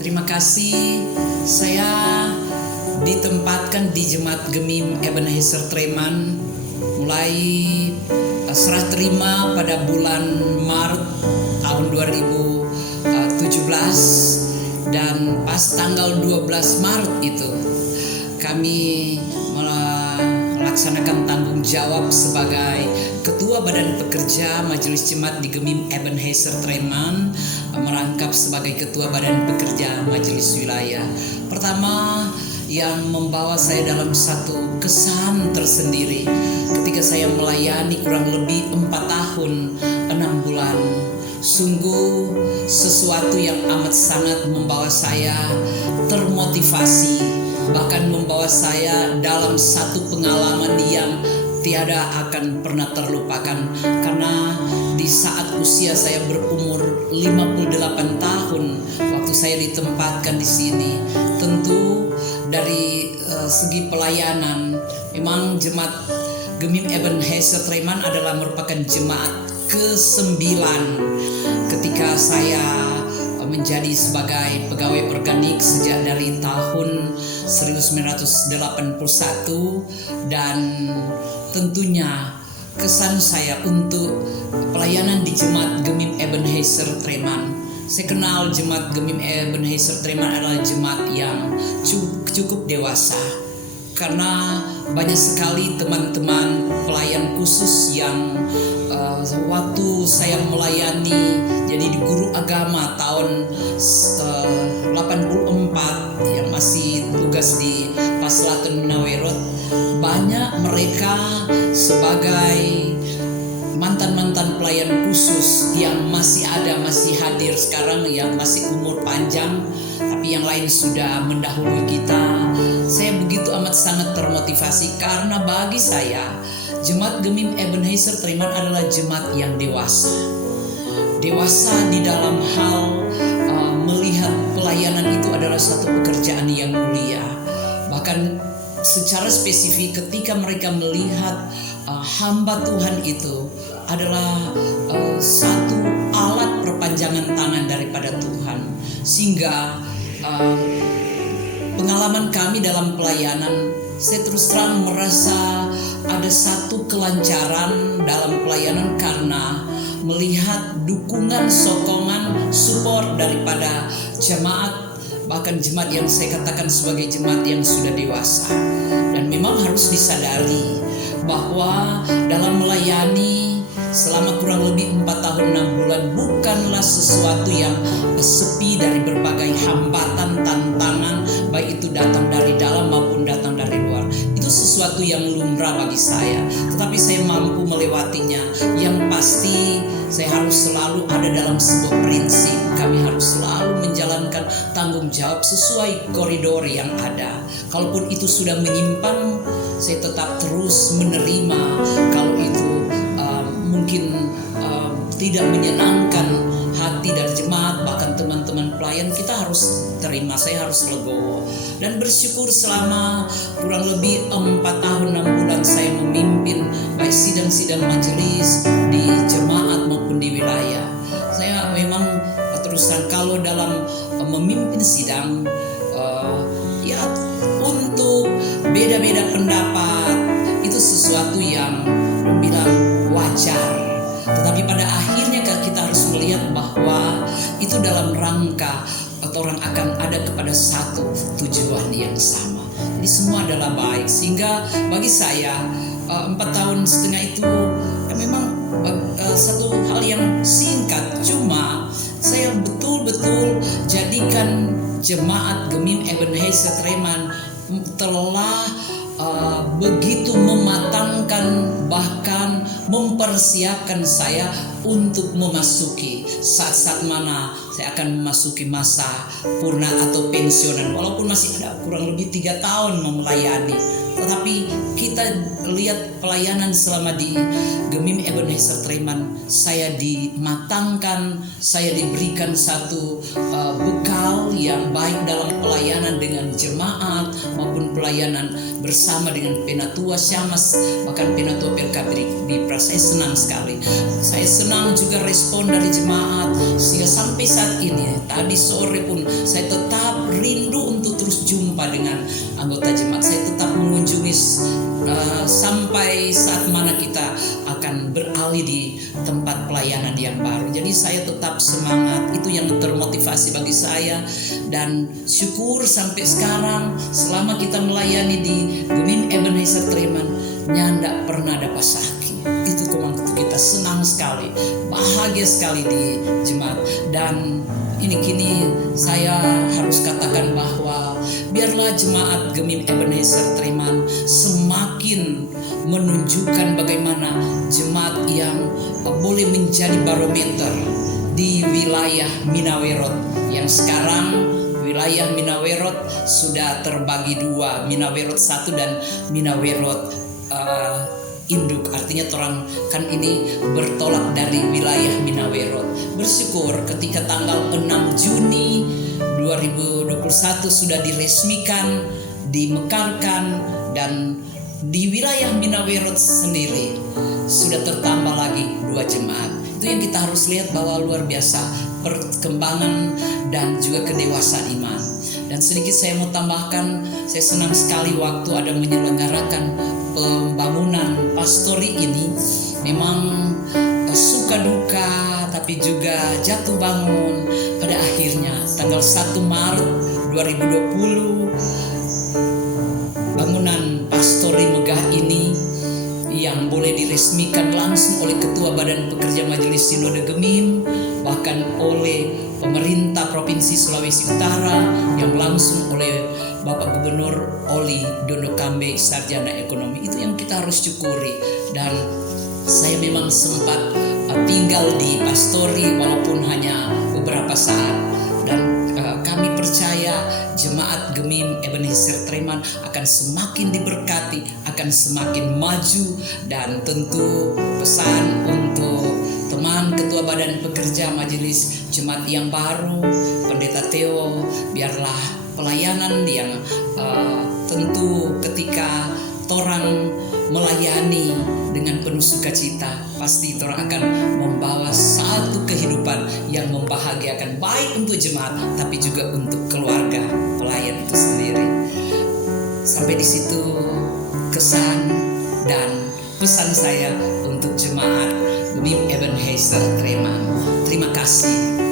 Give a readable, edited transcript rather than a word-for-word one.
Terima kasih. Saya ditempatkan di Jemaat Gemim Ebenezer Treman mulai serah terima pada bulan Maret tahun 2017, dan pas tanggal 12 Maret itu kami melaksanakan tanggung jawab sebagai Ketua Badan Pekerja Majelis Jemaat di Gemim Ebenezer Treman, merangkap sebagai Ketua Badan Pekerja Majelis Wilayah. Pertama, yang membawa saya dalam satu kesan tersendiri ketika saya melayani kurang lebih 4 tahun 6 bulan. Sungguh sesuatu yang amat sangat membawa saya termotivasi, bahkan membawa saya dalam satu pengalaman yang tiada akan pernah terlupakan. Karena di saat usia saya berumur 58 tahun waktu saya ditempatkan di sini, tentu dari segi pelayanan memang Jemaat Gemim Ebenezer Treman adalah merupakan jemaat ke-9 ketika saya menjadi sebagai pegawai organik sejak dari tahun 1981, dan tentunya kesan saya untuk pelayanan di Jemaat Gemim Ebenezer Treman. Saya kenal Jemaat Gemim Ebenezer Treman adalah jemaat yang cukup dewasa, karena banyak sekali teman-teman pelayan khusus yang waktu saya melayani jadi di guru agama tahun 84 yang masih tugas di Paslaton Menawerot, banyak mereka sebagai mantan-mantan pelayan khusus yang masih hadir sekarang, yang masih umur panjang, tapi yang lain sudah mendahului kita. Saya begitu amat sangat termotivasi karena bagi saya Jemaat Gemim Ebenezer Treman adalah jemaat yang dewasa di dalam hal melihat pelayanan itu adalah satu pekerjaan yang mulia. Bahkan secara spesifik ketika mereka melihat hamba Tuhan itu adalah satu alat perpanjangan tangan daripada Tuhan, sehingga pengalaman kami dalam pelayanan, saya terus terang merasa ada satu kelancaran dalam pelayanan karena melihat dukungan, sokongan, support daripada jemaat, bahkan jemaat yang saya katakan sebagai jemaat yang sudah dewasa. Dan memang harus disadari bahwa dalam melayani selama kurang lebih 4 tahun 6 bulan bukanlah sesuatu yang sepi dari berbagai hambatan, tantangan, baik itu datang dari dalam maupun datang dari luar. Itu sesuatu yang lumrah bagi saya, tetapi saya mampu melewatinya. Yang pasti saya harus selalu ada dalam sebuah prinsip, kami harus selalu menjalankan tanggung jawab sesuai koridor yang ada. Kalaupun itu sudah menyimpang, saya tetap terus menerima. Kalau itu mungkin tidak menyenangkan hati dari jemaat, bahkan teman-teman pelayan, kita harus terima. Saya harus legowo dan bersyukur selama kurang lebih 4 tahun 6 bulan saya memimpin baik sidang-sidang majelis di jemaat maupun di wilayah. Saya memang terus terang kalau dalam memimpin sidang ya untuk beda-beda pendapat itu sesuatu yang bilang wajar. Tetapi pada akhirnya kita harus melihat bahwa itu dalam rangka atau orang akan ada kepada satu tujuan yang sama. Jadi semua adalah baik, sehingga bagi saya 4 tahun setengah itu memang satu hal yang singkat. Cuma saya betul-betul jadikan Jemaat Gemim Ebenezer Treman telah begitu mematangkan, bahkan mempersiapkan saya untuk memasuki saat-saat mana saya akan memasuki masa purna atau pensiunan. Walaupun masih ada kurang lebih 3 tahun melayani, Tetapi kita lihat pelayanan selama di Gemim Ebenezer Treman, saya dimatangkan, saya diberikan satu bekal yang baik dalam pelayanan dengan jemaat maupun pelayanan bersama dengan Penatua Syamas, bahkan Penatua PLKB di Pras. Saya senang sekali. Saya senang juga respon dari jemaat, sehingga sampai saat ini, tadi sore pun saya tetap rindu untuk terus jumpa dengan anggota jemaat. Saya tetap mengunjungi sampai saat mana kita akan beralih di tempat pelayanan yang baru. Jadi saya tetap semangat, itu yang termotivasi bagi saya, dan syukur sampai sekarang selama kita melayani di Gemim Ebenezer Treman, nyandak pernah ada pasaki. Itu kita senang sekali, bahagia sekali di jemaat. Dan ini kini saya harus katakan bahwa biarlah jemaat Gemim Ebenezer Treman semakin menunjukkan bagaimana jemaat yang boleh menjadi barometer di wilayah Minawerot, yang sekarang wilayah Minawerot sudah terbagi dua, Minawerot 1 dan Minawerot induk. Artinya orang kan ini bertolak dari wilayah Minawerot. Bersyukur ketika tanggal 6 Juni 2021 sudah diresmikan, dimekarkan, dan di wilayah Minawerot sendiri sudah tertambah lagi 2 jemaat. Itu yang kita harus lihat, bahwa luar biasa perkembangan dan juga kedewasaan iman. Dan sedikit saya mau tambahkan, saya senang sekali waktu ada menyelenggarakan pembangunan pastori ini. Memang suka duka, tapi juga jatuh bangun. Pada akhirnya tanggal 1 Maret 2020, bangunan pastori megah ini yang boleh diresmikan langsung oleh Ketua Badan Pekerja Majelis Sinode Gemim, bahkan oleh pemerintah Provinsi Sulawesi Utara, yang langsung oleh Bapak Gubernur Oli Dondo Kambe, Sarjana Ekonomi. Itu yang kita harus syukuri. Dan saya memang sempat tinggal di pastori walaupun hanya beberapa saat, dan kami percaya jemaat Gemim Ebenezer Treman akan semakin diberkati, akan semakin maju. Dan tentu pesan untuk teman Ketua Badan Pekerja Majelis Jemaat yang baru, Pendeta Theo, biarlah pelayanan yang tentu ketika torang melayani dengan penuh sukacita, pasti torang akan membawa satu kehidupan yang membahagiakan, baik untuk jemaat tapi juga untuk keluarga pelayan itu sendiri. Sampai di situ kesan dan pesan saya untuk jemaat Gemim Ebenezer Treman. Terima kasih.